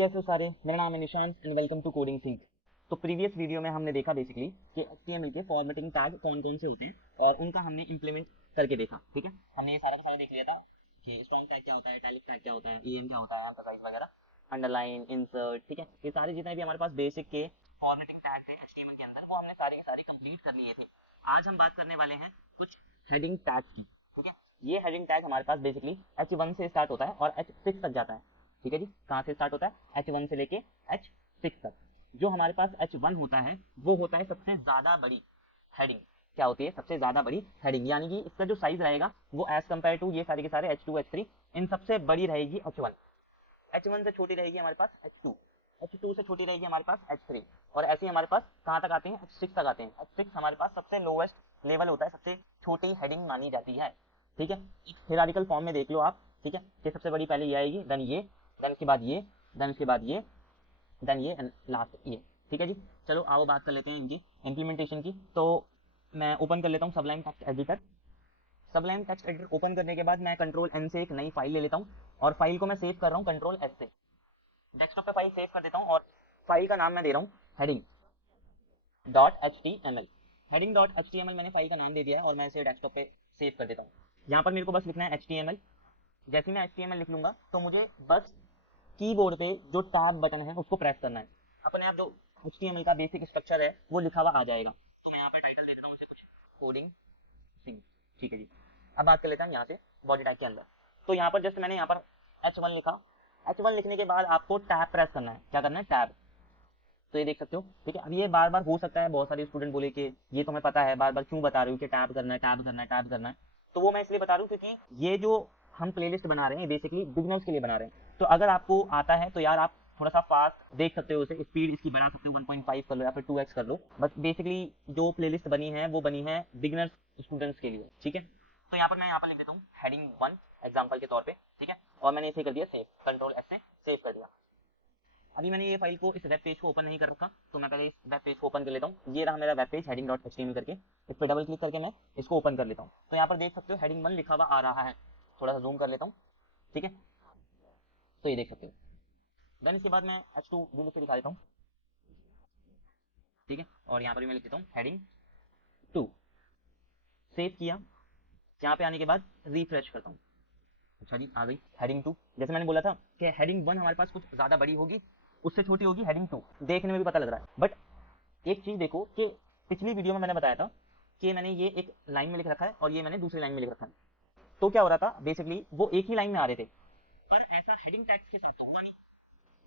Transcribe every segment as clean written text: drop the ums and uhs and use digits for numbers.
कैसे हो सारे, मेरा नाम है Nishant and welcome to Coding Sync. तो प्रीवियस वीडियो में हमने देखा बेसिकली कि HTML के फॉर्मेटिंग टैग कौन कौन से होते हैं और उनका हमने इंप्लीमेंट करके देखा। ठीक है, हमने ये सारा का सारा देख लिया था कि स्ट्रॉन्ग टैग क्या होता है, इटैलिक टैग क्या होता है, EM क्या होता है, एम्फसाइज वगैरह, अंडरलाइन, इंसर्ट। ठीक है, ये सारे जितने भी हमारे पास बेसिक के फॉर्मेटिंग टैग थे HTML के अंदर वो हमने सारे के सारे कंप्लीट कर लिए थे। आज हम बात करने वाले हैं कुछ हेडिंग टैग की। ठीक है, ये हेडिंग टैग हमारे पास बेसिकली H1 से स्टार्ट होता है और H6 तक जाता है। ठीक है जी, कहाँ से स्टार्ट होता है? H1 से लेके H6 तक। जो हमारे पास H1 होता है वो होता है सबसे ज्यादा बड़ी हेडिंग। क्या होती है? सबसे ज्यादा बड़ी हेडिंग, यानी कि इसका जो साइज रहेगा वो एज कंपेयर टू ये सारे के सारे H2 H3 इन सबसे बड़ी रहेगी H1। H1 से छोटी रहेगी हमारे पास H2, H2 से छोटी रहेगी हमारे पास H3, और ऐसे ही हमारे पास कहाँ तक आते हैं? H6 तक आते हैं। H6 हमारे पास सबसे लोवेस्ट लेवल होता है, सबसे छोटी हेडिंग मानी जाती है। ठीक है, एक हिरारिकल फॉर्म में देख लो आप। ठीक है, कि सबसे बड़ी पहले ये आएगी, देन ये, देन उसके बाद ये, देन उसके बाद ये, देन ये एंड लास्ट ये। ठीक है जी, चलो आओ बात कर लेते हैं इनकी इम्प्लीमेंटेशन की। तो मैं ओपन कर लेता हूँ Sublime text editor. Sublime text editor open करने के बाद मैं कंट्रोल N से एक नई फाइल ले लेता हूँ और फाइल को मैं सेव कर रहा हूँ कंट्रोल S से। डेस्कटॉप पे फाइल सेव कर देता हूँ और फाइल का नाम मैं दे रहा हूँ heading dot HTML। Heading dot HTML मैंने फाइल का नाम दे दिया है और मैं इसे डेस्कटॉप पे सेव कर देता हूँ। यहाँ पर मेरे को बस लिखना है HTML। जैसे मैं HTML लिख लूंगा तो मुझे बस कीबोर्ड पे जो टैब बटन है उसको प्रेस करना है। अपने आप जो HTML का बेसिक स्ट्रक्चर है वो लिखा हुआ आ जाएगा। तो मैं यहाँ पे टाइटल दे देता हूँ उसे कुछ कोडिंग सिंक। ठीक है जी, अब बात कर लेते हैं यहाँ से बॉडी टैग के अंदर। तो यहाँ पर जस्ट मैंने यहाँ पर H1 लिखा। H1 लिखने के बाद आपको टैब प्रेस करना है। क्या करना है? टैब। तो ये देख सकते हो। ठीक है, अब ये बार बार हो सकता है बहुत सारे स्टूडेंट बोले कि ये तो हमें पता है, बार बार क्यों बता रही हूँ कि टैब करना है, टैब करना है, टैब करना है। तो वो मैं इसलिए बता रहा हूँ क्योंकि ये जो हम प्लेलिस्ट बना रहे हैं बेसिकली बिगिनर्स के लिए बना रहे हैं। तो अगर आपको आता है तो यार आप थोड़ा सा फास्ट देख सकते हो, उसे स्पीड इसकी बढ़ा सकते हो, 1.5 कर लो या फिर 2x कर लो। बट बेसिकली जो प्लेलिस्ट बनी है वो बनी है बिगिनर्स स्टूडेंट्स के लिए। ठीक है, तो मैं यहाँ पर लिख देता हूँ हेडिंग 1 एग्जाम्पल के तौर पे। ठीक है, और मैंने इसे कर दिया सेव, कंट्रोल S से सेव कर दिया। अभी मैंने ये फाइल को, इस वेब पेज को ओपन नहीं कर रखा, तो मैं पहले इस वेब पेज को ओपन कर लेता हूँ। ये रहा मेरा web page heading dot HTML करके। इस पर डबल क्लिक करके मैं इसको ओपन कर लेता हूँ। तो यहाँ पर देख सकते हो हेडिंग 1 लिखा हुआ आ रहा है। थोड़ा सा जूम कर लेता हूँ। ठीक है, तो ये देख सकते हो। देन इसके बाद मैं H2 भी लिख के दिखा देता हूँ। ठीक है, और यहाँ पर भी मैं लिख देता हूँ हेडिंग 2। सेव किया। यहाँ पे आने के बाद रिफ्रेश करता हूँ। अच्छा जी, आ गई हेडिंग 2। जैसे मैंने बोला था कि हेडिंग 1 हमारे पास कुछ ज़्यादा बड़ी होगी, उससे छोटी होगी हेडिंग 2। देखने में भी पता लग रहा है। बट एक चीज देखो कि पिछली वीडियो में मैंने बताया था कि मैंने ये एक लाइन में लिख रखा है और ये मैंने दूसरी लाइन में लिख रखा है। तो क्या हो रहा था बेसिकली, वो एक ही लाइन में आ रहे थे, पर ऐसा हेडिंग टैग्स के साथ तो होगा नहीं।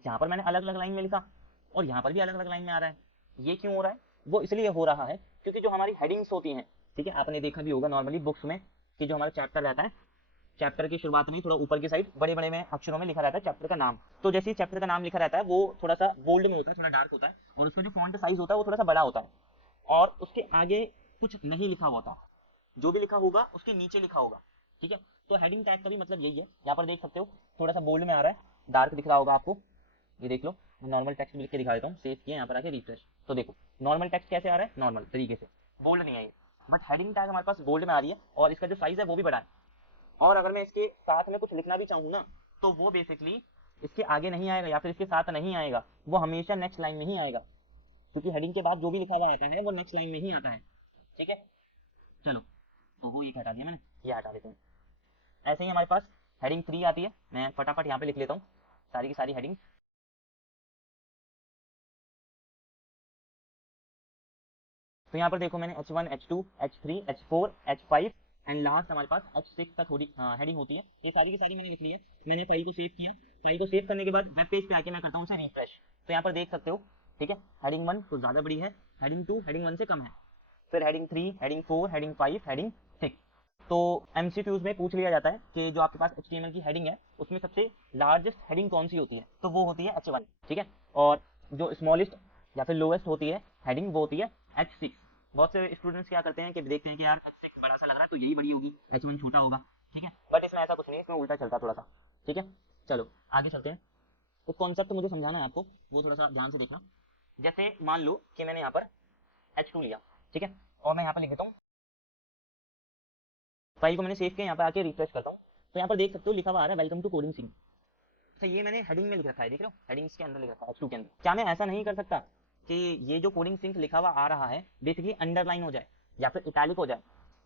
यहाँ पर मैंने अलग अलग लाइन में लिखा और यहाँ पर भी अलग अलग लाइन में आ रहा है। ये क्यों हो रहा है? वो इसलिए हो रहा है क्योंकि जो हमारी हेडिंग्स होती हैं, ठीक है, आपने देखा भी होगा नॉर्मली बुक्स में कि जो हमारा चैप्टर रहता है, चैप्टर की शुरुआत में थोड़ा ऊपर की साइड बड़े बड़े में अक्षरों में लिखा रहता है चैप्टर का नाम। तो जैसे ही चैप्टर का नाम लिखा रहता है वो थोड़ा सा बोल्ड में होता है, थोड़ा डार्क होता है, और उसमें जो फॉन्ट साइज होता है वो थोड़ा सा बड़ा होता है, और उसके आगे कुछ नहीं लिखा हुआ होता। जो भी लिखा होगा उसके नीचे लिखा होगा। ठीक है, तो हेडिंग टैग का भी मतलब यही है। यहाँ पर देख सकते हो थोड़ा सा बोल्ड में आ रहा है, डार्क दिख रहा होगा आपको। ये देख लो, मैं नॉर्मल टेक्स्ट लिख के दिखा देता हूँ। सेव किया, यहाँ पर आके रिफ्रेश, तो देखो नॉर्मल टेक्स्ट कैसे आ रहा है, नॉर्मल तरीके से, बोल्ड नहीं है ये। बट हेडिंग टैग हमारे पास बोल्ड में आ रही है और इसका जो साइज है वो भी बड़ा है। और अगर मैं इसके साथ में कुछ लिखना भी चाहूँ ना, तो वो बेसिकली इसके आगे नहीं आएगा या फिर इसके साथ नहीं आएगा, वो हमेशा नेक्स्ट लाइन में ही आएगा, क्योंकि हेडिंग के बाद जो भी लिखा हुआ आता है वो नेक्स्ट लाइन में ही आता है। ठीक है, चलो, तो वो ये हटा दिया मैंने, ये हटा देते हैं। ऐसे ही हमारे पास हेडिंग 3 आती है। मैं फटाफट यहाँ पे लिख लेता हूँ सारी की सारी हेडिंग। तो यहाँ पर देखो मैंने H1 H2 H3 H4 H5 and last हमारे पास H6 तक हेडिंग होती है। ये सारी की सारी मैंने लिख ली है। मैंने फाइल को सेव किया। फाइल को सेव करने के बाद वेब पेज पे आके मैं करता हूँ उसे रिफ्रेश। तो यहाँ पर देख सकते हो, ठीक है, हेडिंग 1 कुछ ज़्यादा बड़ी है, हेडिंग 2 हेडिंग 1 से कम है, फिर हेडिंग 3 हेडिंग 4 हेडिंग 5 हेडिंग 6। तो MCQs में पूछ लिया जाता है कि जो आपके पास HTML की हेडिंग है उसमें सबसे लार्जेस्ट हेडिंग कौन सी होती है, तो वो होती है H1। ठीक है, और जो स्मॉलेस्ट या फिर लोएस्ट होती है हेडिंग वो होती है H6। बहुत से स्टूडेंट्स क्या करते हैं कि देखते हैं कि यार H6 बड़ा सा लग रहा है तो यही बड़ी होगी, H1 छोटा होगा। ठीक है, बट इसमें ऐसा कुछ नहीं है, इसमें उल्टा चलता थोड़ा सा। ठीक है, चलो आगे चलते हैं। तो कॉन्सेप्ट मुझे समझाना है आपको, वो थोड़ा सा ध्यान से देखना। जैसे मान लो कि मैंने यहाँ पर H2 लिया, ठीक है, और मैं यहाँ पर लिख देता हूँ, फाइल को मैंने सेव किया, यहाँ पर आके रिफ्रेश करता हूँ। तो यहाँ पर देख सकते हो लिखा हुआ आ रहा है वेलकम टू कोडिंग सिंक। अच्छा ये मैंने हेडिंग में लिख रखा है, देख रहे हो, हेडिंग्स के अंदर लिख रखा है H2 के अंदर। क्या मैं ऐसा नहीं कर सकता कि ये जो कोडिंग सिंक लिखा हुआ आ रहा है बेसिकली अंडरलाइन हो जाए या फिर इटैलिक हो जाए?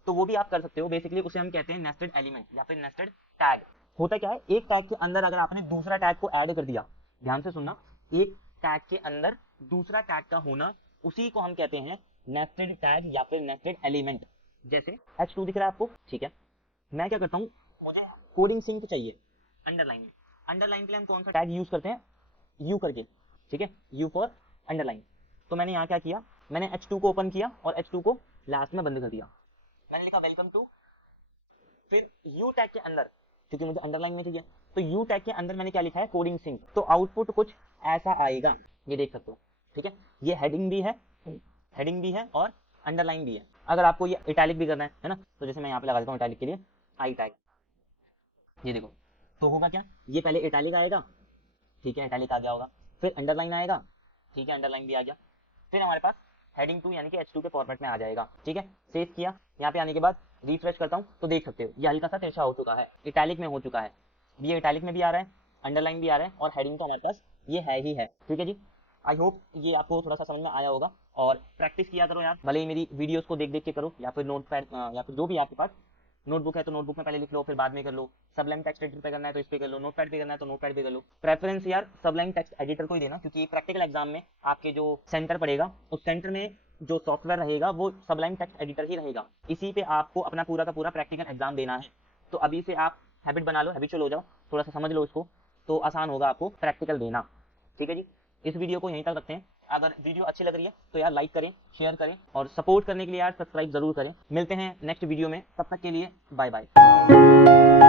तो वो भी आप कर सकते हो। बेसिकली उसे हम कहते हैं नेस्टेड एलिमेंट या फिर नेस्टेड टैग। होता क्या है, एक टैग के अंदर अगर आपने दूसरा टैग को ऐड कर दिया, ध्यान से सुनना, एक टैग के अंदर दूसरा टैग का होना, उसी को हम कहते हैं नेस्टेड टैग या फिर नेस्टेड एलिमेंट। जैसे H2 दिख रहा है आपको, ठीक है, मैं क्या करता हूँ, मुझे कोडिंग सिंक चाहिए अंडरलाइन में। अंडरलाइन के लिए हम कौन सा टैग यूज करते हैं, यू करके, ठीक है, यू फॉर अंडरलाइन। तो मैंने यहाँ क्या किया, मैंने H2 को ओपन किया और H2 को लास्ट में बंद कर दिया। मैंने लिखा वेलकम टू, फिर यू टैग के अंदर, क्योंकि मुझे अंडरलाइन में चाहिए, तो यू टैग के अंदर मैंने क्या लिखा है, कोडिंग सिंक। तो आउटपुट कुछ ऐसा आएगा, ये देख सकते हो, ठीक है। ये हेडिंग भी है, हेडिंग भी है और अंडरलाइन भी है। अगर आपको ये इटैलिक भी करना है ना, तो जैसे मैं यहाँ पे लगा देता हूँ इटैलिक के लिए आई टैग, ये देखो, तो होगा क्या, ये पहले इटैलिक आएगा, ठीक है, इटैलिक आ गया होगा, फिर अंडरलाइन आएगा, ठीक है, अंडरलाइन भी आ गया, फिर हमारे पास हेडिंग 2 यानी कि H2 के फॉर्मेट में आ जाएगा, ठीक है। सेव किया, यहाँ पे आने के बाद रिफ्रेश करता हूँ तो देख सकते हो ये हल्का सा तिरछा हो चुका है, इटैलिक में हो चुका है। ये इटैलिक में भी आ रहा है, अंडरलाइन भी आ रहा है और हेडिंग तो हमारे पास ये है ही है, ठीक है जी। आई होप ये आपको थोड़ा सा समझ में आया होगा, और प्रैक्टिस किया करो यार, भले ही मेरी वीडियोस को देख देख के करो, या फिर नोट पैड या फिर जो भी आपके पास नोटबुक है तो नोटबुक में पहले लिख लो, फिर बाद में कर लो। सबलाइन टेक्स्ट एडिटर पे करना है तो इस पे कर लो, नोटपैड पे करना है तो नोटपैड पे कर लो। प्रेफरेंस यार सबलाइन टेक्स्ट एडिटर को ही देना, क्योंकि प्रैक्टिकल एग्जाम में आपके जो सेंटर पड़ेगा उस सेंटर में जो सॉफ्टवेयर रहेगा वो सबलाइन टेक्स्ट एडिटर ही रहेगा। इसी पे आपको अपना पूरा का पूरा प्रैक्टिकल एग्जाम देना है। तो अभी से आप हैबिट बना लो, हैबिचुअल हो जाओ, थोड़ा सा समझ लो इसको, तो आसान होगा आपको प्रैक्टिकल देना, ठीक है जी। इस वीडियो को यहीं तक रखते हैं। अगर वीडियो अच्छी लग रही है तो यार लाइक करें, शेयर करें, और सपोर्ट करने के लिए यार सब्सक्राइब जरूर करें। मिलते हैं नेक्स्ट वीडियो में, तब तक के लिए बाय बाय।